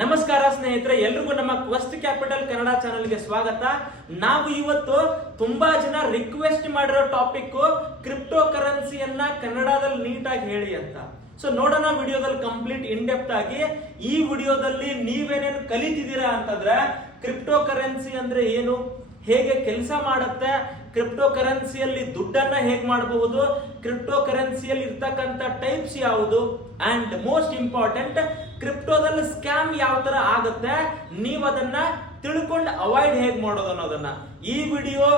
ನಮಸ್ಕಾರ ಸ್ನೇಹಿತರೆ, ಎಲ್ರಿಗೂ ನಮ್ಮ ಕ್ವಸ್ಟ್ ಕ್ಯಾಪಿಟಲ್ ಕನ್ನಡ ಚಾನೆಲ್ಗೆ ಸ್ವಾಗತ. ನಾವು ಇವತ್ತು ತುಂಬಾ ಜನ ರಿಕ್ವೆಸ್ಟ್ ಮಾಡಿರೋ ಟಾಪಿಕ್ ಕ್ರಿಪ್ಟೋ ಕರೆನ್ಸಿಯನ್ನ ಕನ್ನಡದಲ್ಲಿ ನೀಟಾಗಿ ಹೇಳಿ ಅಂತ. ಸೊ ನೋಡೋಣ ವಿಡಿಯೋದಲ್ಲಿ ಕಂಪ್ಲೀಟ್ ಇನ್ ಡೆಪ್ತ್ ಆಗಿ. ಈ ವಿಡಿಯೋದಲ್ಲಿ ನೀವೇನೇನು ಕಲಿತಿದ್ದೀರಾ ಅಂತಂದ್ರೆ ಕ್ರಿಪ್ಟೋ ಕರೆನ್ಸಿ ಅಂದ್ರೆ ಏನು, ಹೇಗೆ ಕೆಲಸ ಮಾಡುತ್ತೆ ಕ್ರಿಪ್ಟೋ ಕರೆನ್ಸಿಯಲ್ಲಿ ದುಡ್ಡನ್ನ ಹೇಗೆ ಮಾಡಬಹುದು? ಕ್ರಿಪ್ಟೋ ಕರೆನ್ಸಿಯಲ್ಲಿ ಇರ್ತಕ್ಕಂಥ ಟೈಪ್ಸ್ ಯಾವುದು? ಅಂಡ್ ಮೋಸ್ಟ್ ಇಂಪಾರ್ಟೆಂಟ್ ಕ್ರಿಪ್ಟೋದಲ್ಲಿ ಸ್ಕ್ಯಾಮ್ ಯಾವ ತರ ಆಗುತ್ತೆ? ನೀವು ಅದನ್ನ ತಿಳ್ಕೊಂಡು ಅವಾಯ್ಡ್ ಹೇಗೆ ಮಾಡೋದು ಅನ್ನೋದನ್ನ. ಈ ವಿಡಿಯೋ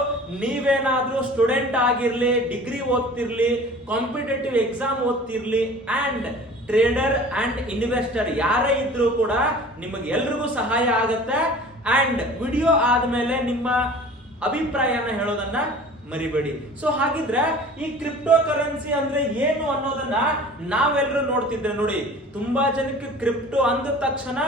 ನೀವೇನಾದ್ರೂ ಸ್ಟೂಡೆಂಟ್ ಆಗಿರ್ಲಿ ಡಿಗ್ರಿ ಓದ್ತಿರ್ಲಿ ಕಾಂಪಿಟೇಟಿವ್ ಎಕ್ಸಾಮ್ ಓದ್ತಿರ್ಲಿ ಅಂಡ್ ಟ್ರೇಡರ್ ಅಂಡ್ ಇನ್ವೆಸ್ಟರ್ ಯಾರೇ ಇದ್ರೂ ಕೂಡ ನಿಮಗೆ ಎಲ್ರಿಗೂ ಸಹಾಯ ಆಗುತ್ತೆ. ಅಂಡ್ ವಿಡಿಯೋ ಆದ್ಮೇಲೆ ನಿಮ್ಮ ಅಭಿಪ್ರಾಯನ ಹೇಳೋದನ್ನ ಮರಿಬೇಡಿ. ಸೊ ಹಾಗಿದ್ರೆ ಈ ಕ್ರಿಪ್ಟೋ ಕರೆನ್ಸಿ ಅಂದ್ರೆ ಏನು ಅನ್ನೋದನ್ನ ನಾವೆಲ್ಲರೂ ನೋಡ್ತಿದ್ರೆ ನೋಡಿ, ತುಂಬಾ ಜನಕ್ಕೆ ಕ್ರಿಪ್ಟೋ ಅಂದ ತಕ್ಷಣ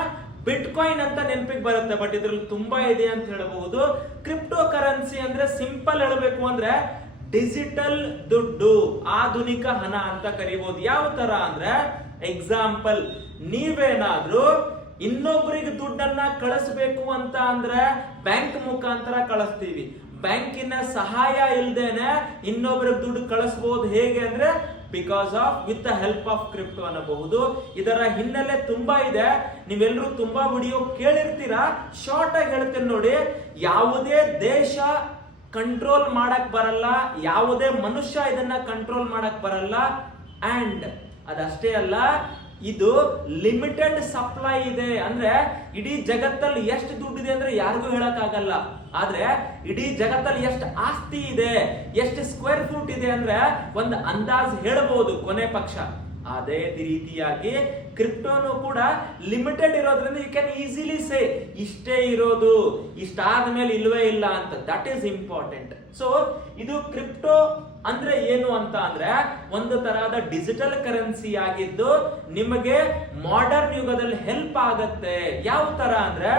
ಬಿಟ್ ಕಾಯಿನ್ ಅಂತ ನೆನಪಿಗೆ ಬರುತ್ತೆ ಬಟ್ ಇದ್ರಲ್ಲಿ ತುಂಬಾ ಇದೆ ಅಂತ ಹೇಳಬಹುದು. ಕ್ರಿಪ್ಟೋ ಕರೆನ್ಸಿ ಅಂದ್ರೆ ಸಿಂಪಲ್ ಹೇಳಬೇಕು ಅಂದ್ರೆ ಡಿಜಿಟಲ್ ದುಡ್ಡು, ಆಧುನಿಕ ಹಣ ಅಂತ ಕರಿಬಹುದು ಯಾವ ತರ ಅಂದ್ರೆ ಎಕ್ಸಾಂಪಲ್ ನೀವೇನಾದ್ರೂ ಇನ್ನೊಬ್ಬರಿಗೆ ದುಡ್ಡನ್ನ ಕಳಿಸ್ಬೇಕು ಅಂತ ಅಂದ್ರೆ ಬ್ಯಾಂಕ್ ಮುಖಾಂತರ ಕಳಿಸ್ತೀವಿ. ಬ್ಯಾಂಕಿನ ಸಹಾಯ ಇಲ್ದೇನೆ ಇನ್ನೊಬ್ಬರಿಗೆ ದುಡ್ಡು ಕಳಿಸಬಹುದು ಹೇಗೆ ಅಂದ್ರೆ because of with the help of crypto ಅನ್ನಬಹುದು. ಇದರ ಹಿನ್ನೆಲೆ ತುಂಬಾ ಇದೆ. ನೀವೆಲ್ಲರೂ ತುಂಬಾ ವಿಡಿಯೋ ಕೇಳಿರ್ತೀರಾ? ಶಾರ್ಟ್ ಆಗಿ ಹೇಳ್ತೀನಿ ನೋಡಿ. ಯಾವುದೇ ದೇಶ ಕಂಟ್ರೋಲ್ ಮಾಡಕ್ ಬರಲ್ಲ. ಯಾವುದೇ ಮನುಷ್ಯ ಇದನ್ನ ಕಂಟ್ರೋಲ್ ಮಾಡಕ್ ಬರಲ್ಲ. ಅಂಡ್ ಅದಷ್ಟೇ ಅಲ್ಲ ಇದು ಲಿಮಿಟೆಡ್ ಸಪ್ಲೈ ಇದೆ. ಅಂದ್ರೆ ಇಡೀ ಜಗತ್ತಲ್ಲಿ ಎಷ್ಟು ದುಡ್ಡಿದೆ ಅಂದ್ರೆ ಯಾರಿಗೂ ಹೇಳಕ್ ಆಗಲ್ಲ ಆದ್ರೆ ಇಡೀ ಜಗತ್ತಲ್ಲಿ ಎಷ್ಟು ಆಸ್ತಿ ಇದೆ, ಎಷ್ಟು ಸ್ಕ್ವೇರ್ ಫೂಟ್ ಇದೆ ಅಂದ್ರೆ ಒಂದು ಅಂದಾಜ್ ಹೇಳಬಹುದು ಕೊನೆ ಪಕ್ಷ. ಅದೇ ರೀತಿಯಾಗಿ ಕ್ರಿಪ್ಟೋನು ಕೂಡ ಲಿಮಿಟೆಡ್ ಇರೋದ್ರಿಂದ ಯು ಕ್ಯಾನ್ ಈಸಿಲಿ ಸೇ ಇಷ್ಟೇ ಇರೋದು ಇಷ್ಟಾದ ಮೇಲೆ ಇಲ್ವೇ ಇಲ್ಲ ಅಂತ. ದಟ್ ಈಸ್ ಇಂಪಾರ್ಟೆಂಟ್ ಸೊ ಇದು ಕ್ರಿಪ್ಟೋ ಅಂದ್ರೆ ಏನು ಅಂತ ಅಂದ್ರೆ ಒಂದು ತರಹದ ಡಿಜಿಟಲ್ ಕರೆನ್ಸಿ ಆಗಿದ್ದು ನಿಮಗೆ ಮಾಡರ್ನ್ ಯುಗದಲ್ಲಿ ಹೆಲ್ಪ್ ಆಗತ್ತೆ. ಯಾವ ತರ ಅಂದ್ರೆ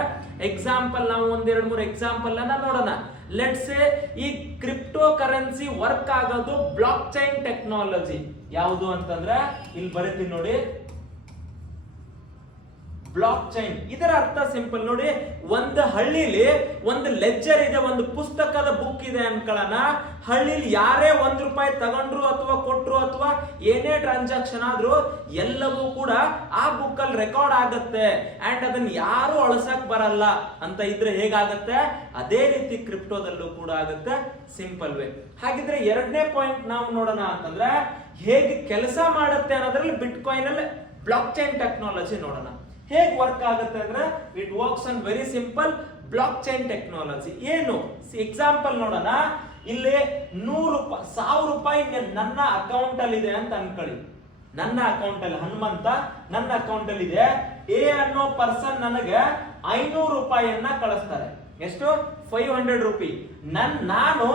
ಎಕ್ಸಾಂಪಲ್ ನಾವು ಒಂದೆರಡು ಮೂರು ಎಕ್ಸಾಂಪಲ್ ಅನ್ನ ನೋಡೋಣ. ಲೆಟ್ಸ್ ಈ ಕ್ರಿಪ್ಟೋ ಕರೆನ್ಸಿ ವರ್ಕ್ ಆಗೋದು ಬ್ಲಾಕ್ ಚೈನ್ ಟೆಕ್ನಾಲಜಿ ಯಾವುದು ಅಂತಂದ್ರೆ, ಇಲ್ಲಿ ಬರೀತೀನಿ ನೋಡಿ. ಬ್ಲಾಕ್ ಚೈನ್ ಇದರ ಅರ್ಥ ಸಿಂಪಲ್ ನೋಡಿ, ಒಂದು ಹಳ್ಳಿಲಿ ಒಂದು ಲೆಜ್ಜರ್ ಇದೆ, ಒಂದು ಪುಸ್ತಕದ ಬುಕ್ ಇದೆ ಅನ್ಕೊಳ್ಳೋಣ ಹಳ್ಳಿಲಿ ಯಾರೇ ಒಂದ್ ರೂಪಾಯಿ ತಗೊಂಡ್ರು ಅಥವಾ ಕೊಟ್ರು ಅಥವಾ ಏನೇ ಟ್ರಾನ್ಸಾಕ್ಷನ್ ಆದ್ರೂ ಎಲ್ಲವೂ ಕೂಡ ಆ ಬುಕ್ ಅಲ್ಲಿ ರೆಕಾರ್ಡ್ ಆಗುತ್ತೆ. ಅಂಡ್ ಅದನ್ನ ಯಾರು ಅಳಸಕ್ ಬರಲ್ಲ ಅಂತ ಇದ್ರೆ ಹೇಗಾಗತ್ತೆ? ಅದೇ ರೀತಿ ಕ್ರಿಪ್ಟೋದಲ್ಲೂ ಕೂಡ ಆಗುತ್ತೆ ಸಿಂಪಲ್ ವೇ ಹಾಗಿದ್ರೆ ಎರಡನೇ ಪಾಯಿಂಟ್ ನಾವು ನೋಡೋಣ ಅಂತಂದ್ರೆ, ಹೇಗೆ ಕೆಲಸ ಮಾಡುತ್ತೆ ಅನ್ನೋದ್ರಲ್ಲಿ ಬಿಟ್ ಕಾಯಿನ್ ಅಲ್ಲಿ ಬ್ಲಾಕ್ ಚೈನ್ ಟೆಕ್ನಾಲಜಿ ನೋಡೋಣ. ಹೇಗೆ ವರ್ಕ್ ಆಗುತ್ತೆ ಅಂದ್ರೆ it works on very simple blockchain technology ಏನು ಎಕ್ಸಾಂಪಲ್ ನೋಡೋಣ. ಇಲ್ಲಿ ನೂರು ರೂಪಾಯಿ ಸಾವಿರ ರೂಪಾಯಿ ನನ್ನ ಅಕೌಂಟ್ ಅಲ್ಲಿ ಇದೆ ಅಂತ ಅನ್ಕೊಳ್ಳಿ. ನನ್ನ ಅಕೌಂಟ್ ಅಲ್ಲಿ, ಹನುಮಂತ, ನನ್ನ ಅಕೌಂಟ್ ಅಲ್ಲಿ ಇದೆ ಎ ಅನ್ನೋ ಪರ್ಸನ್ ನನಗೆ ಐನೂರು ರೂಪಾಯಿಯನ್ನ ಕಳಿಸ್ತಾರೆ. ಎಷ್ಟು? Five hundred rupee. ನನ್, ನಾನು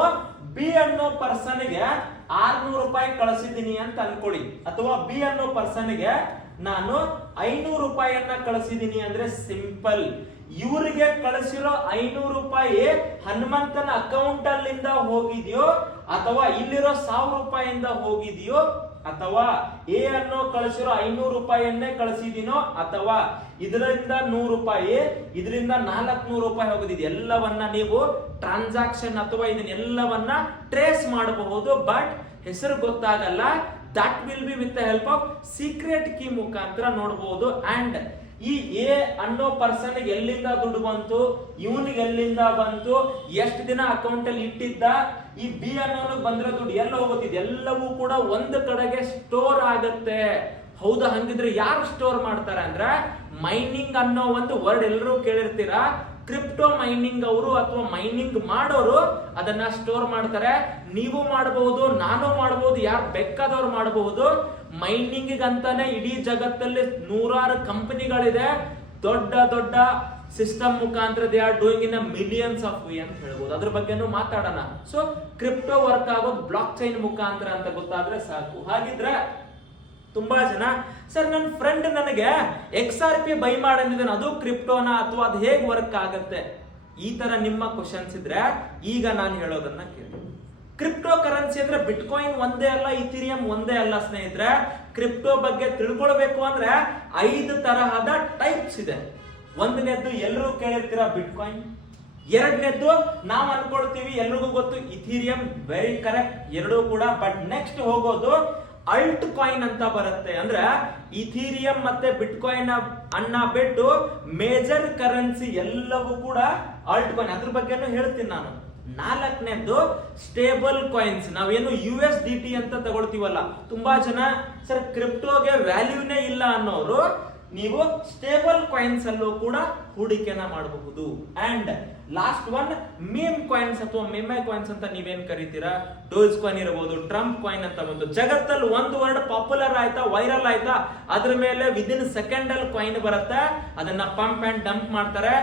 ಬಿ ಅನ್ನೋ ಪರ್ಸನ್ಗೆ ಆರ್ನೂರು ರೂಪಾಯಿ ಕಳಿಸಿದ್ದೀನಿ ಅಂತ ಅನ್ಕೊಳ್ಳಿ. ಅಥವಾ ಬಿ ಅನ್ನೋ ಪರ್ಸನ್ಗೆ ನಾನು ಐನೂರು ರೂಪಾಯಿಯನ್ನ ಕಳಿಸಿದೀನಿ ಅಂದ್ರೆ ಸಿಂಪಲ್. ಇವರಿಗೆ ಕಳಿಸಿರೋ ಐನೂರು ರೂಪಾಯಿ ಹನುಮಂತನ ಅಕೌಂಟ್ ಅಲ್ಲಿಂದ ಹೋಗಿದೆಯೋ ಅಥವಾ ಇಲ್ಲಿರೋ ಸಾವಿರ ರೂಪಾಯಿಯಿಂದ ಹೋಗಿದೆಯೋ ಅಥವಾ ಎ ಅನ್ನೋ ಕಳಿಸಿರೋ ಐನೂರು ರೂಪಾಯಿಯನ್ನೇ ಕಳಿಸಿದೀನೋ ಅಥವಾ ಇದರಿಂದ ನೂರು ರೂಪಾಯಿ, ಇದರಿಂದ ನಾಲ್ಕನೂರು ರೂಪಾಯಿ ಹೋಗೋದಿದೆ ಎಲ್ಲವನ್ನ ನೀವು ಟ್ರಾನ್ಸಾಕ್ಷನ್ ಅಥವಾ ಇದನ್ನೆಲ್ಲವನ್ನ ಟ್ರೇಸ್ ಮಾಡಬಹುದು. ಬಟ್ ಹೆಸರು ಗೊತ್ತಾಗಲ್ಲ. That will be with the help of secret key ಮುಖಾಂತರ ನೋಡಬಹುದು ಅಂಡ್ ಈ ಎ ಅನ್ನೋ ಪರ್ಸನ್ ಎಲ್ಲಿಂದ ದುಡ್ಡು ಬಂತು? ಇವನಿಗೆ ಎಲ್ಲಿಂದ ಬಂತು? ಎಷ್ಟು ದಿನ ಅಕೌಂಟ್ ಅಲ್ಲಿ ಇಟ್ಟಿದ್ದ? ಈ ಬಿ ಅನ್ನೋನಿಗೆ ಬಂದ್ರೆ ದುಡ್ಡು ಎಲ್ಲ ಹೋಗುತ್ತಿದೆ ಎಲ್ಲವೂ ಕೂಡ ಒಂದ್ ಕಡೆಗೆ ಸ್ಟೋರ್ ಆಗುತ್ತೆ. ಹೌದಾ? ಹಂಗಿದ್ರೆ ಯಾರು ಸ್ಟೋರ್ ಮಾಡ್ತಾರೆ ಅಂದ್ರೆ ಮೈನಿಂಗ್ ಅನ್ನೋ ಒಂದು ವರ್ಡ್ ಎಲ್ಲರೂ ಕೇಳಿರ್ತೀರ? ಕ್ರಿಪ್ಟೋ ಮೈನಿಂಗ್ ಅವರು ಅಥವಾ ಮೈನಿಂಗ್ ಮಾಡೋರು ಅದನ್ನ ಸ್ಟೋರ್ ಮಾಡ್ತಾರೆ. ನೀವು ಮಾಡಬಹುದು ನಾನು ಮಾಡಬಹುದು ಯಾರು ಬೇಕಾದವ್ರು ಮಾಡಬಹುದು ಮೈನಿಂಗ್ ಅಂತಾನೆ ಇಡೀ ಜಗತ್ತಲ್ಲಿ ನೂರಾರು ಕಂಪನಿಗಳಿದೆ. ದೊಡ್ಡ ದೊಡ್ಡ ಸಿಸ್ಟಮ್ ಮುಖಾಂತರ they are doing in millions of V ಅಂತ ಹೇಳ್ಬೋದು. ಅದ್ರ ಬಗ್ಗೆನೂ ಮಾತಾಡೋಣ. ಸೊ ಕ್ರಿಪ್ಟೋ ವರ್ಕ್ ಆಗೋದು ಬ್ಲಾಕ್ ಚೈನ್ ಮುಖಾಂತರ ಅಂತ ಗೊತ್ತಾದ್ರೆ ಸಾಕು. ಹಾಗಿದ್ರೆ ತುಂಬಾ ಜನ, ಸರ್ ನನ್ನ ಫ್ರೆಂಡ್ ನನಗೆ ಎಕ್ಸ್ ಆರ್ ಪಿ ಬೈ ಮಾಡಂದಿದ್ದಾನೆ. ಅದು ಕ್ರಿಪ್ಟೋನ ಅಥವಾ ಅದು ಹೇಗೆ ವರ್ಕ್ ಆಗುತ್ತೆ? ಈ ತರ ನಿಮ್ಮ ಕ್ವಶನ್ಸ್ ಇದ್ರೆ ಈಗ ನಾನು ಹೇಳೋದನ್ನ ಕೇಳಿ. ಕ್ರಿಪ್ಟೋ ಕರೆನ್ಸಿ ಅಂದ್ರೆ ಬಿಟ್ಕಾಯಿನ್ ಒಂದೇ ಅಲ್ಲ ಇಥಿರಿಯಂ ಒಂದೇ ಅಲ್ಲ ಸ್ನೇಹಿತರೆ. ಕ್ರಿಪ್ಟೋ ಬಗ್ಗೆ ತಿಳ್ಕೊಳ್ಬೇಕು ಅಂದ್ರೆ ಐದು ತರಹದ ಟೈಪ್ಸ್ ಇದೆ. ಒಂದನೇದ್ದು ಎಲ್ಲರೂ ಕೇಳಿರ್ತೀರ ಬಿಟ್ಕಾಯಿನ್ ಎರಡನೇದ್ದು ನಾವು ಅನ್ಕೊಳ್ತೀವಿ, ಎಲ್ರಿಗೂ ಗೊತ್ತು ಇಥೀರಿಯಂ ವೆರಿ ಕರೆಕ್ಟ್ ಎರಡೂ ಕೂಡ. ಬಟ್ ನೆಕ್ಸ್ಟ್ ಹೋಗೋದು ಅಲ್ಟ್ ಕಾಯಿನ್ ಅಂತ ಬರುತ್ತೆ. ಅಂದ್ರೆ ಇಥೀರಿಯಂ ಮತ್ತೆ ಬಿಟ್ಕಾಯಿನ್ ಅನ್ನ ಬಿಟ್ಟು ಮೇಜರ್ ಕರೆನ್ಸಿ ಎಲ್ಲವೂ ಕೂಡ ಅಲ್ಟ್ ಕಾಯಿನ್ ಅದ್ರ ಬಗ್ಗೆನೂ ಹೇಳ್ತೀನಿ ನಾನು. ನಾಲ್ಕನೇದ್ದು ಸ್ಟೇಬಲ್ ಕಾಯಿನ್ಸ್ ನಾವೇನು ಯು ಎಸ್ ಡಿ ಟಿ ಅಂತ ತಗೊಳ್ತೀವಲ್ಲ, ತುಂಬಾ ಜನ, ಸರ್ ಕ್ರಿಪ್ಟೋಗೆ ವ್ಯಾಲ್ಯೂನೇ ಇಲ್ಲ ಅನ್ನೋರು, ನೀವು ಸ್ಟೇಬಲ್ ಕಾಯಿನ್ಸ್ ಅಲ್ಲೂ ಕೂಡ ಹೂಡಿಕೆನ ಮಾಡಬಹುದು. And last one meme coins ಅಥವಾ ಮೆಮೆ ಕಾಯಿನ್ಸ್ ಅಂತ ನೀವೇನ್ ಕರಿತೀರಾ? ಡೋಜ್ ಕಾಯಿನ್ ಇರಬಹುದು ಟ್ರಂಪ್ ಕಾಯಿನ್ ಅಂತ ಒಂದು ಜಗತ್ತಲ್ಲಿ ಒಂದು ವರ್ಡ್ ಪಾಪ್ಯುಲರ್ ಆಯ್ತಾ ವೈರಲ್ ಆಯ್ತಾ, ಅದ್ರ ಮೇಲೆ ವಿದಿನ್ ಸೆಕೆಂಡ್ ಅಲ್ಲಿ ಕಾಯಿನ್ ಬರುತ್ತೆ, ಅದನ್ನ ಪಂಪ್ ಅಂಡ್ ಡಂಪ್ ಮಾಡ್ತಾರೆ.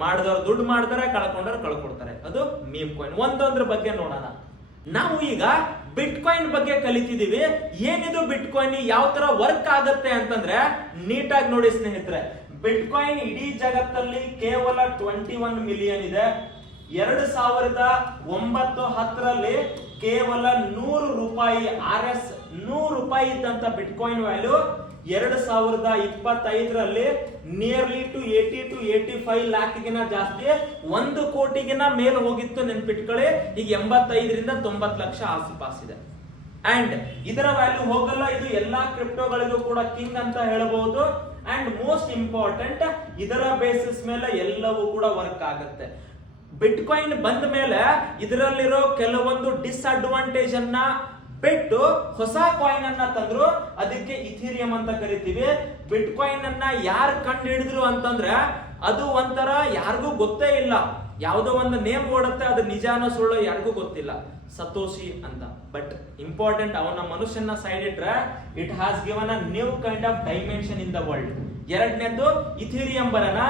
ಮಾಡಿದವ್ರು ದುಡ್ಡು ಮಾಡ್ತಾರೆ, ಕಳ್ಕೊಂಡವ್ರು ಕಳ್ಕೊಡ್ತಾರೆ. ಅದು ಮೀಮ್ ಕಾಯಿನ್ ಒಂದೊಂದ್ರ ಬಗ್ಗೆ ನೋಡೋಣ. ನಾವು ಈಗ ಬಿಟ್ ಕಾಯಿನ್ ಬಗ್ಗೆ ಕಲಿತಿದೀವಿ ಏನಿದು ಬಿಟ್ ಕಾಯಿನ್ ಯಾವ ತರ ವರ್ಕ್ ಆಗುತ್ತೆ ಅಂತಂದ್ರೆ ನೀಟಾಗಿ ನೋಡಿ ಸ್ನೇಹಿತರೆ ಬಿಟ್ ಕಾಯಿನ್ ಇಡೀ ಜಗತ್ತಲ್ಲಿ ಕೇವಲ ಟ್ವೆಂಟಿ ಒನ್ ಮಿಲಿಯನ್ ಇದೆ. ಎರಡು ಸಾವಿರದ ಒಂಬತ್ತು ಹತ್ತರಲ್ಲಿ ಕೇವಲ ನೂರು ರೂಪಾಯಿ ಆರ್ ಎಸ್ ನೂರು ರೂಪಾಯಿ ಇದ್ದಂತ ಬಿಟ್ ಕಾಯಿನ್ ವ್ಯಾಲ್ಯೂ ಎರಡು ಸಾವಿರದ ಇಪ್ಪತ್ತೈದರಲ್ಲಿ nearly two eighty two eighty five ಲ್ಯಾಕ್ಗಿನ ಜಾಸ್ತಿ ಒಂದು ಕೋಟಿಗಿನ ಮೇಲೆ ಹೋಗಿತ್ತು ನೆನ್ಪಿಟ್ಕೊಳ್ಳಿ. ಈಗ ಎಂಬತ್ತೈದರಿಂದ ತೊಂಬತ್ತು ಲಕ್ಷ ಆಸುಪಾಸಿದೆ ಅಂಡ್ ಇದರ ವ್ಯಾಲ್ಯೂ ಹೋಗಲ್ಲ, ಇದು ಎಲ್ಲಾ ಕ್ರಿಪ್ಟೋಗಳಿಗೂ ಕೂಡ ಕಿಂಗ್ ಅಂತ ಹೇಳಬಹುದು ಅಂಡ್ ಮೋಸ್ಟ್ ಇಂಪಾರ್ಟೆಂಟ್ ಇದರ ಬೇಸಿಸ್ ಮೇಲೆ ಎಲ್ಲವೂ ಕೂಡ ವರ್ಕ್ ಆಗುತ್ತೆ. ಬಿಟ್ಕಾಯಿನ್ ಬಂದ ಮೇಲೆ ಇದರಲ್ಲಿರೋ ಕೆಲವೊಂದು ಡಿಸ್ಅಡ್ವಾಂಟೇಜ್ ಅನ್ನ ಬಿಟ್ಟು ಹೊಸ ಕಾಯಿನ್ ಅನ್ನ ತಂದ್ರು, ಅದಕ್ಕೆ ಇಥೀರಿಯಂ ಅಂತ ಕರಿತೀವಿ. ಬಿಟ್ ಕಾಯಿನ್ ಅನ್ನ ಯಾರು ಕಂಡು ಹಿಡಿದ್ರು ಅಂತಂದ್ರೆ, ಅದು ಒಂಥರ ಯಾರಿಗೂ ಗೊತ್ತೇ ಇಲ್ಲ. ಯಾವುದೋ ಒಂದು ನೇಮ್ ಓಡುತ್ತೆ, ಅದು ನಿಜಾನೋ ಸುಳ್ಳು ಯಾರಿಗೂ ಗೊತ್ತಿಲ್ಲ. ಸತೋಷಿ ಅಂತ. ಬಟ್ ಇಂಪಾರ್ಟೆಂಟ್ ಅವನ ಮನುಷ್ಯನ ಸೈಡ್ ಇಟ್ರೆ it has given a new kind of dimension in the world ಎರಡನೇದು ಇಥೀರಿಯಂ ಬರನ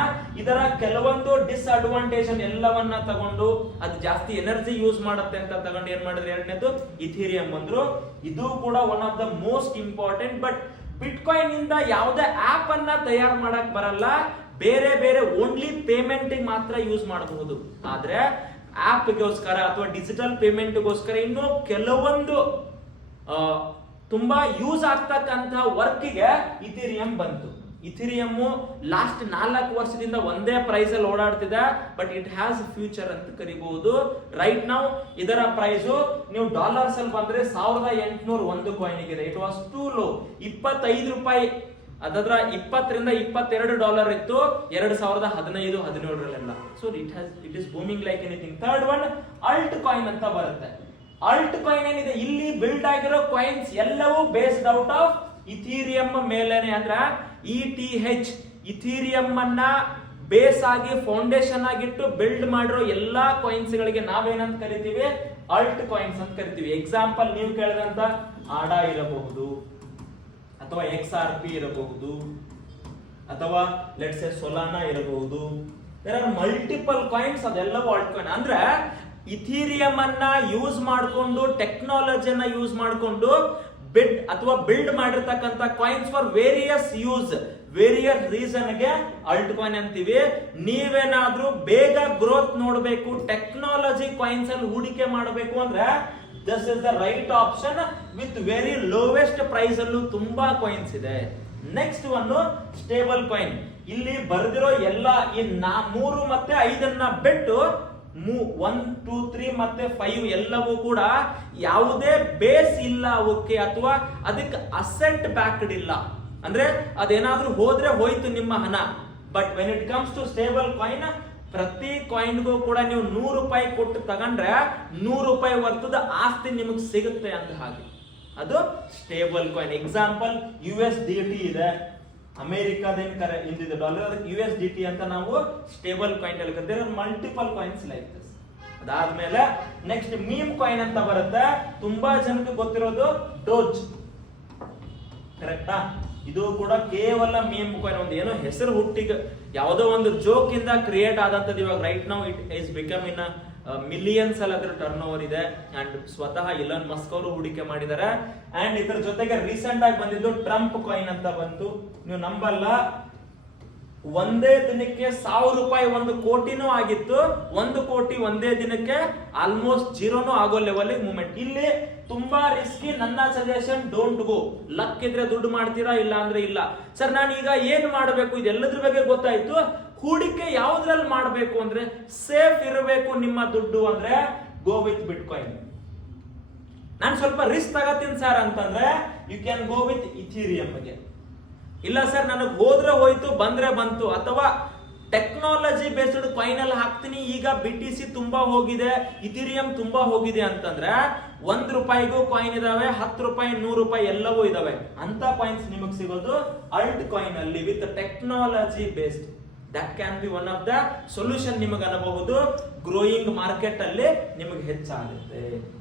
ಇದರ ಕೆಲವೊಂದು ಡಿಸ್ಅಡ್ವಾಂಟೇಜ್ ಎಲ್ಲವನ್ನ ತಗೊಂಡು ಅದು ಜಾಸ್ತಿ ಎನರ್ಜಿ ಯೂಸ್ ಮಾಡುತ್ತೆ ಅಂತ ತಗೊಂಡು ಏನ್ ಮಾಡಿದ್ರೆ? ಎರಡನೇದು ಇಥೀರಿಯಂ ಬಂದ್ರು. ಇದು ಕೂಡ one of the most important but bitcoin ಇಂದ ಯಾವುದೇ ಆಪ್ ಅನ್ನ ತಯಾರು ಮಾಡಕ್ ಬರಲ್ಲ. ಬೇರೆ ಬೇರೆ ಓನ್ಲಿ ಪೇಮೆಂಟ್ ಮಾತ್ರ ಯೂಸ್ ಮಾಡಬಹುದು. ಆದ್ರೆ ಆಪ್ಗೋಸ್ಕರ ಅಥವಾ ಡಿಜಿಟಲ್ ಪೇಮೆಂಟ್ಗೋಸ್ಕರ ಇನ್ನು ಕೆಲವೊಂದು ತುಂಬಾ ಯೂಸ್ ಆಗ್ತಕ್ಕಂತ ವರ್ಕ್ಗೆ ಇಥಿರಿಯಂ ಬಂತು. ಇಥಿರಿಯಂ ಲಾಸ್ಟ್ ನಾಲ್ಕು ವರ್ಷದಿಂದ ಒಂದೇ ಪ್ರೈಸ್ ಅಲ್ಲಿ ಓಡಾಡ್ತಿದೆ ಬಟ್ ಇಟ್ ಹ್ಯಾಸ್ ಫ್ಯೂಚರ್ ಅಂತ ಕರಿಬಹುದು ರೈಟ್ ನಾವು ಇದರ ಪ್ರೈಸ್ ನೀವು ಡಾಲರ್ಸ್ ಅಲ್ಲಿ ಬಂದ್ರೆ ಸಾವಿರದ ಎಂಟುನೂರ ಒಂದು ಕಾಯಿನ್ ಇದೆ. ಇಟ್ ವಾಸ್ ಟೂ ಲೋ ಇಪ್ಪತ್ತೈದು ರೂಪಾಯಿ ಅದರ ಇಪ್ಪತ್ತರಿಂದ ಇಪ್ಪತ್ತೆರಡು ಡಾಲರ್ ಇತ್ತು. ಎರಡು ಸಾವಿರದ ಹದಿನೈದು, ಹದಿನೇಳರಲ್ಲೆಲ್ಲ. So it has it is booming like anything third one altcoin ಅಂತ ಬರುತ್ತೆ. ಅಲ್ಟ್ ಕಾಯಿನ್ ಏನಿದೆ? ಇಲ್ಲಿ ಬಿಲ್ಡ್ ಆಗಿರೋ ಕಾಯಿನ್ಸ್ ಎಲ್ಲವೂ ಬೇಸ್ಡ್ ಔಟ್ ಆಫ್ ಇಥೀರಿಯಂ ಮೇಲೇನೆ ಅಂದ್ರ ಇ ಟಿ ಹೆಚ್ ಇಥೀರಿಯಂ ಅನ್ನ ಬೇಸ್ ಆಗಿ ಫೌಂಡೇಶನ್ ಆಗಿಟ್ಟು ಬಿಲ್ಡ್ ಮಾಡಿರೋ ಎಲ್ಲಾ ಕಾಯಿನ್ಸ್ ಗಳಿಗೆ ನಾವೇನಂತ ಕರಿತೀವಿ? ಅಲ್ಟ್ ಕಾಯಿನ್ಸ್ ಅಂತ ಕರಿತೀವಿ. ಎಕ್ಸಾಂಪಲ್ ನೀವು ಕೇಳಿದಂತ ಆಡಾ ಇರಬಹುದು, ಅಥವಾ ಎಕ್ಸ್ ಆರ್ ಪಿ ಇರಬಹುದು, ಅಥವಾ ಲೆಟ್ಸ್ ಎ ಸೊಲಾನಾ ಇರಬಹುದು. ಮಲ್ಟಿಪಲ್ ಕಾಯಿನ್ಸ್ ಅದೆಲ್ಲವೂ ಅಲ್ಟ್ ಕಾಯಿನ್ ಅಂದ್ರೆ ಇಥೀರಿಯಂ ಅನ್ನ ಯೂಸ್ ಮಾಡಿಕೊಂಡು ಟೆಕ್ನಾಲಜಿಯನ್ನ ಯೂಸ್ ಮಾಡಿಕೊಂಡು ಬಿಡ್ ಅಥವಾ ಬಿಲ್ಡ್ ಮಾಡಿರ್ತಕ್ಕಂಥ coins for various use various ರೀಸನ್ಗೆ ಅಲ್ಟ್ coin ಅಂತೀವಿ. ನೀವೇನಾದ್ರೂ ಬೇಗ ಗ್ರೋತ್ ನೋಡಬೇಕು ಟೆಕ್ನಾಲಜಿ ಕಾಯಿನ್ಸ್ ಅಲ್ಲಿ ಹೂಡಿಕೆ ಮಾಡಬೇಕು ಅಂದ್ರೆ this is the right option with very lowest price ಅಲ್ಲೂ ತುಂಬಾ ಕಾಯಿನ್ಸ್ ಇದೆ. ನೆಕ್ಸ್ಟ್ ಒಂದು ಸ್ಟೇಬಲ್ ಕಾಯಿನ್ ಇಲ್ಲಿ ಬರೆದಿರೋ ಎಲ್ಲ ಈ ನಾ ಮೂರು ಮತ್ತೆ ಐದನ್ನ ಬಿಟ್ಟು ಮೂ ಒನ್ ಟೂ ತ್ರೀ ಮತ್ತೆ ಫೈವ್ ಎಲ್ಲವೂ ಕೂಡ ಯಾವುದೇ ಬೇಸ್ ಇಲ್ಲ ಅವಕ್ಕೆ ಅಥವಾ ಅದಕ್ಕೆ ಅಸೆಟ್ ಬ್ಯಾಕ್ಡ್ ಇಲ್ಲ. ಅಂದ್ರೆ ಅದೇನಾದ್ರೂ ಹೋದ್ರೆ ಹೋಯ್ತು ನಿಮ್ಮ ಹಣ. But when it comes to stable coin ಪ್ರತಿ ಕಾಯಿನ್ಗೂ ಕೂಡ ನೀವು ನೂರು ರೂಪಾಯಿ ಕೊಟ್ಟು ತಗೊಂಡ್ರೆ ನೂರು ರೂಪಾಯಿ ವರ್ತದ ಆಸ್ತಿ ನಿಮಗೆ ಸಿಗುತ್ತೆ ಅಂತ ಹಾಗೆ. ಅದು stable coin example U S D T ಇದೆ. ಅಮೆರಿಕಾದೇನ್ ಕರೆ, ಇಂದಿದೆ ಡಾಲರ್ ಅದಕ್ಕೆ ಯು ಎಸ್ ಡಿ ಟಿ ಅಂತ ನಾವು ಸ್ಟೇಬಲ್ ಕಾಯಿನ್ ಅಲ್ಲಿ ಕರಿತೀವಿ ಮಲ್ಟಿಪಲ್ ಕಾಯಿನ್ಸ್ ಲೈಕ್ ದಿಸ್ ಅದಾದ್ಮೇಲೆ ನೆಕ್ಸ್ಟ್ ಮೀಮ್ ಕಾಯಿನ್ ಅಂತ ಬರುತ್ತೆ. ತುಂಬಾ ಜನಕ್ಕೆ ಗೊತ್ತಿರೋದು ಡೋಜ್ ಕರೆಕ್ಟಾ ಇದು ಕೂಡ ಕೇವಲ ಮೀಮ್ ಕಾಯಿನ್ ಒಂದು. ಏನೋ ಹೆಸರು ಹುಟ್ಟಿಗೆ ಯಾವುದೋ ಒಂದು ಜೋಕ್ ಇಂದ ಕ್ರಿಯೇಟ್ ಆದಂತದ್ದು ಇವಾಗ right now it is become in millions ಅಲ್ಲಿ ಅದ್ರ ಟರ್ನ್ ಓವರ್ ಇದೆ. ಅಂಡ್ ಸ್ವತಃ ಇಲನ್ ಮಸ್ಕ್ ಅವರು ಹೂಡಿಕೆ ಮಾಡಿದ್ದಾರೆ. ಅಂಡ್ ಇದ್ರ ಜೊತೆಗೆ ರೀಸೆಂಟ್ ಆಗಿ ಬಂದಿದ್ದು ಟ್ರಂಪ್ ಕಾಯಿನ್ ಅಂತ ಬಂತು. ನೀವು ನಂಬಲ್ಲ. ಒಂದೇ ದಿನಕ್ಕೆ ಸಾವಿರ ರೂಪಾಯಿ ಒಂದು ಕೋಟಿನೂ ಆಗಿತ್ತು. ಒಂದು ಕೋಟಿ ಒಂದೇ ದಿನಕ್ಕೆ ಆಲ್ಮೋಸ್ಟ್ ಜೀರೋನೂ ಆಗೋ ಲೆವೆಲ್ ಮೂವ್ಮೆಂಟ್ ಇಲ್ಲಿ ತುಂಬಾ ರಿಸ್ಕಿ ನನ್ನ ಸಜೆಷನ್ ಡೋಂಟ್ ಗೋ ಲಕ್ ಇದ್ರೆ ದುಡ್ಡು ಮಾಡ್ತೀರಾ ಇಲ್ಲ ಅಂದ್ರೆ ಇಲ್ಲ. ಸರ್ ನಾನು ಈಗ ಏನ್ ಮಾಡಬೇಕು? ಇದೆಲ್ಲದ್ರ ಬಗ್ಗೆ ಗೊತ್ತಾಯ್ತು. ಹೂಡಿಕೆ ಯಾವುದ್ರಲ್ಲಿ ಮಾಡಬೇಕು ಅಂದ್ರೆ ಸೇಫ್ ಇರಬೇಕು ನಿಮ್ಮ ದುಡ್ಡು ಅಂದ್ರೆ ಗೋ ವಿತ್ ಬಿಟ್ ಕಾಯಿನ್ ನಾನು ಸ್ವಲ್ಪ ರಿಸ್ಕ್ ತಗತ್ತೀನಿ ಸರ್ ಅಂತಂದ್ರೆ ಯು ಕ್ಯಾನ್ ಗೋ ವಿತ್ ಇಥೀರಿಯಂಗೆ ಇಲ್ಲ ಸರ್ ನನಗೆ ಹೋದ್ರೆ ಹೋಯ್ತು, ಬಂದ್ರೆ ಬಂತು. ಅಥವಾ ಟೆಕ್ನಾಲಜಿ ಬೇಸ್ಡ್ ಕಾಯಿನ್ ಅಲ್ಲಿ ಹಾಕ್ತೀನಿ, ಈಗ ಬಿ ಟಿ ಸಿ ತುಂಬಾ ಹೋಗಿದೆ ಇಥಿರಿಯಂ ತುಂಬಾ ಹೋಗಿದೆ ಅಂತಂದ್ರೆ ಒಂದ್ ರೂಪಾಯಿಗೂ ಕಾಯಿನ್ ಇದಾವೆ, ಹತ್ತು ರೂಪಾಯಿ, ನೂರು ರೂಪಾಯಿ ಎಲ್ಲವೂ ಇದಾವೆ. ಅಂತ ಕಾಯಿನ್ಸ್ ನಿಮಗೆ ಸಿಗೋದು ಅಲ್ಟ್ ಕಾಯಿನ್ ಅಲ್ಲಿ with technology based that can be one of the solution ನಿಮಗೆ ಅನ್ನಬಹುದು ಗ್ರೋಯಿಂಗ್ ಮಾರ್ಕೆಟ್ ಅಲ್ಲಿ ನಿಮಗೆ ಹೆಚ್ಚಾಗುತ್ತೆ.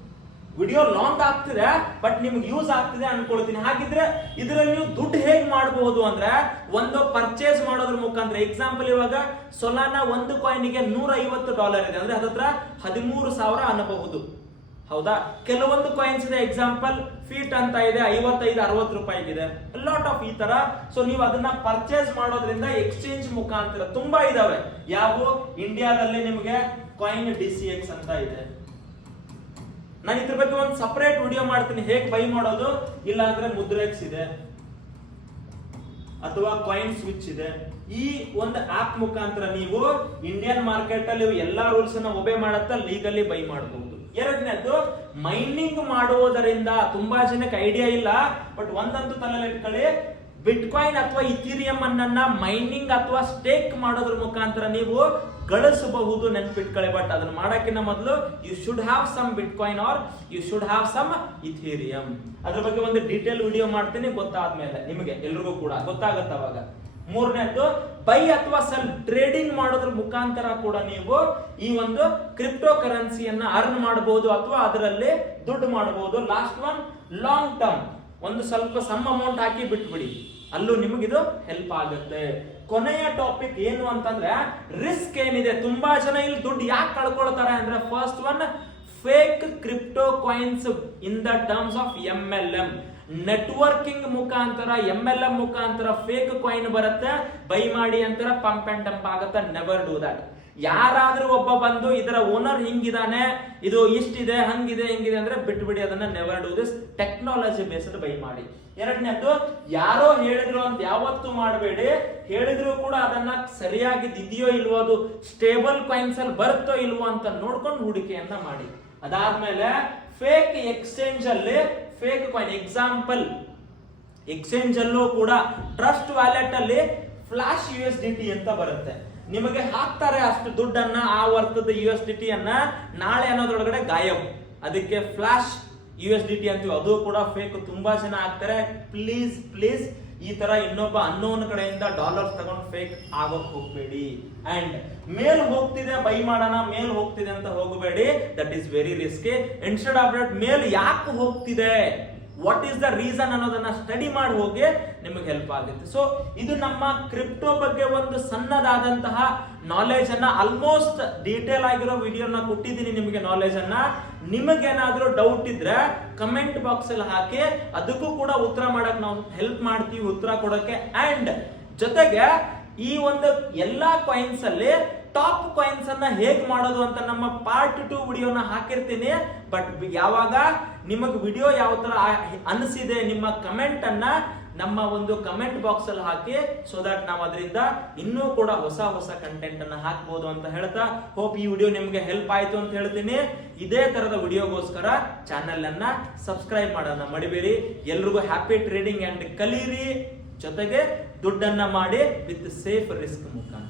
ವಿಡಿಯೋ ಲಾಂಗ್ ಆಗ್ತಿದೆ ಬಟ್ ನಿಮ್ಗೆ ಯೂಸ್ ಆಗ್ತಿದೆ ಅನ್ಕೊಳ್ತೀನಿ. ಹಾಗಿದ್ರೆ ಇದರಲ್ಲಿ ನೀವು ದುಡ್ಡು ಹೇಗ್ ಮಾಡಬಹುದು ಅಂದ್ರೆ, ಒಂದು ಪರ್ಚೇಸ್ ಮಾಡೋದ್ರ ಮುಖಾಂತರ ಎಕ್ಸಾಂಪಲ್ ಇವಾಗ ಸೊಲಾನ ಒಂದು ಕಾಯಿನ್ಗೆ ನೂರ ಐವತ್ತು ಡಾಲರ್ ಇದೆ. ಅಂದ್ರೆ ಅದತ್ರ ಹದಿಮೂರು ಸಾವಿರ ಅನ್ನಬಹುದು ಹೌದಾ? ಕೆಲವೊಂದು ಕಾಯಿನ್ಸ್ ಇದೆ. ಎಕ್ಸಾಂಪಲ್ ಫೀಟ್ ಅಂತ ಇದೆ. ಐವತ್ತೈದು, ಅರವತ್ತು ರೂಪಾಯಿಗಿದೆ. ಲಾಟ್ ಆಫ್ ಈ ತರ. ಸೊ ನೀವು ಅದನ್ನ ಪರ್ಚೇಸ್ ಮಾಡೋದ್ರಿಂದ ಎಕ್ಸ್ಚೇಂಜ್ ಮುಖಾಂತರ ತುಂಬಾ ಇದಾವೆ. ಯಾವ ಇಂಡಿಯಾದಲ್ಲಿ ನಿಮಗೆ ಕಾಯಿನ್ ಡಿ ಸಿ ಎಕ್ಸ್ ಅಂತ ಇದೆ. ನಾನು ಇದ್ರ ಬಗ್ಗೆ ಒಂದು ಸಪರೇಟ್ ವಿಡಿಯೋ ಮಾಡ್ತೀನಿ. ಹೇಗೆ ಬೈ ಮಾಡೋದು? ಇಲ್ಲ ಅಂದ್ರೆ ಮುದ್ರೆಕ್ಸ್ ಇದೆ. ಅಥವಾ ಕಾಯಿನ್ ಸ್ವಿಚ್ ಇದೆ. ಈ ಒಂದು ಆಪ್ ಮುಖಾಂತರ ನೀವು ಇಂಡಿಯನ್ ಮಾರ್ಕೆಟ್ ಅಲ್ಲಿ ಎಲ್ಲಾ ರೂಲ್ಸ್ ಅನ್ನ ಒಬೆ ಮಾಡತ್ತಾ ಲೀಗಲಿ ಬೈ ಮಾಡಬಹುದು ಎರಡನೇದು ಮೈನಿಂಗ್ ಮಾಡುವುದರಿಂದ ತುಂಬಾ ಜನಕ್ಕೆ ಐಡಿಯಾ ಇಲ್ಲ ಬಟ್ ಒಂದಂತೂ ತಲೆಯಲ್ಲಿ ಇಟ್ಕೊಳ್ಳಿ. ಬಿಟ್ ಕಾಯಿನ್ ಅಥವಾ ಇಥೀರಿಯಂ ಅನ್ನ ಮೈನಿಂಗ್ ಅಥವಾ ಸ್ಟೇಕ್ ಮಾಡೋದ್ರ ಮುಖಾಂತರ ನೀವು ಗಳಿಸಬಹುದು ನೆನ್ಪಿಟ್ಕೊಳ್ಳಿ ಬಟ್ ಅದನ್ನ ಮಾಡೋಕ್ಕಿಂತ ಮೊದಲು you should have some bitcoin or you should have some Ethereum ಅದ್ರ ಬಗ್ಗೆ ಒಂದು ಡೀಟೇಲ್ ವಿಡಿಯೋ ಮಾಡ್ತೀನಿ, ಗೊತ್ತಾದ್ಮೇಲೆ ನಿಮಗೆ ಎಲ್ರಿಗೂ ಕೂಡ ಗೊತ್ತಾಗತ್ತ ಅವಾಗ. ಮೂರನೇದ್ದು ಬೈ ಅಥವಾ ಸೆಲ್ ಟ್ರೇಡಿಂಗ್ ಮಾಡೋದ್ರ ಮುಖಾಂತರ ಕೂಡ ನೀವು ಈ ಒಂದು ಕ್ರಿಪ್ಟೋ ಕರೆನ್ಸಿಯನ್ನ ಅರ್ನ್ ಮಾಡಬಹುದು ಅಥವಾ ಅದರಲ್ಲಿ ದುಡ್ಡು ಮಾಡಬಹುದು ಲಾಸ್ಟ್ ಒನ್ ಲಾಂಗ್ ಟರ್ಮ್ ಒಂದು ಸ್ವಲ್ಪ ಸಮ್ ಅಮೌಂಟ್ ಹಾಕಿ ಬಿಟ್ಬಿಡಿ. ಅಲ್ಲೂ ನಿಮಗಿದು ಹೆಲ್ಪ್ ಆಗುತ್ತೆ. ಕೊನೆಯ ಟಾಪಿಕ್ ಏನು ಅಂತಂದ್ರೆ ರಿಸ್ಕ್ ಏನಿದೆ? ತುಂಬಾ ಜನ ಇಲ್ಲಿ ದುಡ್ಡು ಯಾಕೆ ಕಳ್ಕೊಳ್ತಾರೆ ಅಂದ್ರೆ first one fake crypto coins in the terms of M L M networking ಮುಖಾಂತರ ಎಂ ಎಲ್ ಎಂ ಮುಖಾಂತರ ಫೇಕ್ ಕಾಯಿನ್ ಬರುತ್ತೆ. ಬೈ ಮಾಡಿ ಅಂತರ ಪಂಪ್ ಅಂಡ್ ಡಂಪ್ ಆಗುತ್ತೆ. ನೆವರ್ ಡೂ ದಟ್ ಯಾರಾದ್ರೂ ಒಬ್ಬ ಬಂದು ಇದರ ಓನರ್ ಹಿಂಗಿದಾನೆ, ಇದು ಇಷ್ಟಿದೆ ಹಂಗಿದೆ, ಹಿಂಗಿದೆ ಅಂದ್ರೆ ಬಿಟ್ಬಿಡಿ, ಅದನ್ನ never do this technology based buy ಮಾಡಿ. ಎರಡನೇದು ಯಾರೋ ಹೇಳಿದ್ರು ಅಂತ ಯಾವತ್ತು ಮಾಡಬೇಡಿ. ಹೇಳಿದ್ರು ಕೂಡ ಅದನ್ನ ಸರಿಯಾಗಿ ಇದೆಯೋ ಇಲ್ವೋ ಅದು ಸ್ಟೇಬಲ್ ಕಾಯಿನ್ಸ್ ಅಲ್ಲಿ ಬರುತ್ತೋ ಇಲ್ವೋ ಅಂತ ನೋಡ್ಕೊಂಡು ಹೂಡಿಕೆಯನ್ನ ಮಾಡಿ. ಅದಾದ್ಮೇಲೆ ಫೇಕ್ ಎಕ್ಸ್ಚೇಂಜ್ ಅಲ್ಲಿ ಫೇಕ್ ಕಾಯಿನ್ ಎಕ್ಸಾಂಪಲ್ ಎಕ್ಸ್ಚೇಂಜ್ ಅಲ್ಲೂ ಕೂಡ ಟ್ರಸ್ಟ್ ವ್ಯಾಲೆಟ್ ಅಲ್ಲಿ flash U S D T ಅಂತ ಬರುತ್ತೆ. ನಿಮಗೆ ಹಾಕ್ತಾರೆ ಅಷ್ಟು ದುಡ್ಡನ್ನ ಆ ವರ್ತದ ಯು ಎಸ್ ಡಿ ಟಿ ಅನ್ನ, ನಾಳೆ ಅನ್ನೋದ್ರೊಳಗಡೆ ಗಾಯಬ್ ಅದಕ್ಕೆ flash U S D T ಅಂತೀವಿ. ಅದು ಕೂಡ ಫೇಕ್ ತುಂಬಾ ಜನ ಹಾಕ್ತಾರೆ. ಪ್ಲೀಸ್ ಪ್ಲೀಸ್ ಈ ತರ ಇನ್ನೊಬ್ಬ ಅನ್ನೋನ್ ಕಡೆಯಿಂದ ಡಾಲರ್ಸ್ ತಗೊಂಡು ಫೇಕ್ ಆಗೋಕ್ ಹೋಗ್ಬೇಡಿ. ಅಂಡ್ ಮೇಲ್ ಹೋಗ್ತಿದೆ ಬೈ ಮಾಡೋಣ, ಮೇಲ್ ಹೋಗ್ತಿದೆ ಅಂತ ಹೋಗಬೇಡಿ. That is very risky instead of that ಮೇಲ್ ಯಾಕೆ ಹೋಗ್ತಿದೆ? ವಾಟ್ ಈಸ್ ದ ರೀಸನ್ ಅನ್ನೋದನ್ನ ಸ್ಟಡಿ ಮಾಡಿ ಹೋಗಿ ನಿಮಗೆ ಹೆಲ್ಪ್ ಆಗುತ್ತೆ. ಸೊ ಇದು ನಮ್ಮ ಕ್ರಿಪ್ಟೋ ಬಗ್ಗೆ ಒಂದು ಸಣ್ಣದಾದಂತಹ ನಾಲೆಜ್ ಅನ್ನ ಆಲ್ಮೋಸ್ಟ್ ಡೀಟೇಲ್ ಆಗಿರೋ ವಿಡಿಯೋನ ಕೊಟ್ಟಿದ್ದೀನಿ ನಿಮಗೆ ನಾಲೆಜ್ ಅನ್ನ. ನಿಮಗೇನಾದ್ರೂ ಡೌಟ್ ಇದ್ರೆ ಕಮೆಂಟ್ ಬಾಕ್ಸ್ ಅಲ್ಲಿ ಹಾಕಿ ಅದಕ್ಕೂ ಕೂಡ ಉತ್ತರ ಮಾಡಕ್ ನಾವು ಹೆಲ್ಪ್ ಮಾಡ್ತೀವಿ, ಉತ್ತರ ಕೊಡಕ್ಕೆ. ಅಂಡ್ ಜೊತೆಗೆ ಈ ಒಂದು ಎಲ್ಲಾ ಕಾಯಿನ್ಸ್ ಅಲ್ಲಿ ಟಾಪ್ ಕಾಯಿನ್ಸ್ ಅನ್ನ ಹೇಗ್ ಮಾಡೋದು ಅಂತ ನಮ್ಮ ಪಾರ್ಟ್ ಟು ವಿಡಿಯೋನ ಹಾಕಿರ್ತೀನಿ. ಬಟ್ ಯಾವಾಗ ನಿಮಗೆ ವಿಡಿಯೋ ಯಾವ ತರ ಅನಿಸಿದೆ ನಿಮ್ಮ ಕಮೆಂಟ್ ಅನ್ನ ನಮ್ಮ ಒಂದು ಕಮೆಂಟ್ ಬಾಕ್ಸ್ ಅಲ್ಲಿ ಹಾಕಿ ಸೊ ದಟ್ ನಾವು ಅದರಿಂದ ಇನ್ನೂ ಕೂಡ ಹೊಸ ಹೊಸ ಕಂಟೆಂಟ್ ಅನ್ನ ಹಾಕ್ಬೋದು ಅಂತ ಹೇಳ್ತಾ ಹೋಪ್ ಈ ವಿಡಿಯೋ ನಿಮ್ಗೆ ಹೆಲ್ಪ್ ಆಯ್ತು ಅಂತ ಹೇಳ್ತೀನಿ. ಇದೇ ತರದ ವಿಡಿಯೋಗೋಸ್ಕರ ಚಾನೆಲ್ ಅನ್ನ ಸಬ್ಸ್ಕ್ರೈಬ್ ಮಾಡೋಣ ಮಡಿಬೇಡಿ. ಎಲ್ರಿಗೂ ಹ್ಯಾಪಿ ಟ್ರೇಡಿಂಗ್ ಅಂಡ್ ಕಲೀರಿ. ಜೊತೆಗೆ ದುಡ್ಡನ್ನ ಮಾಡಿ ವಿತ್ ಸೇಫ್ ರಿಸ್ಕ್ ಮುಖಾಂತರ.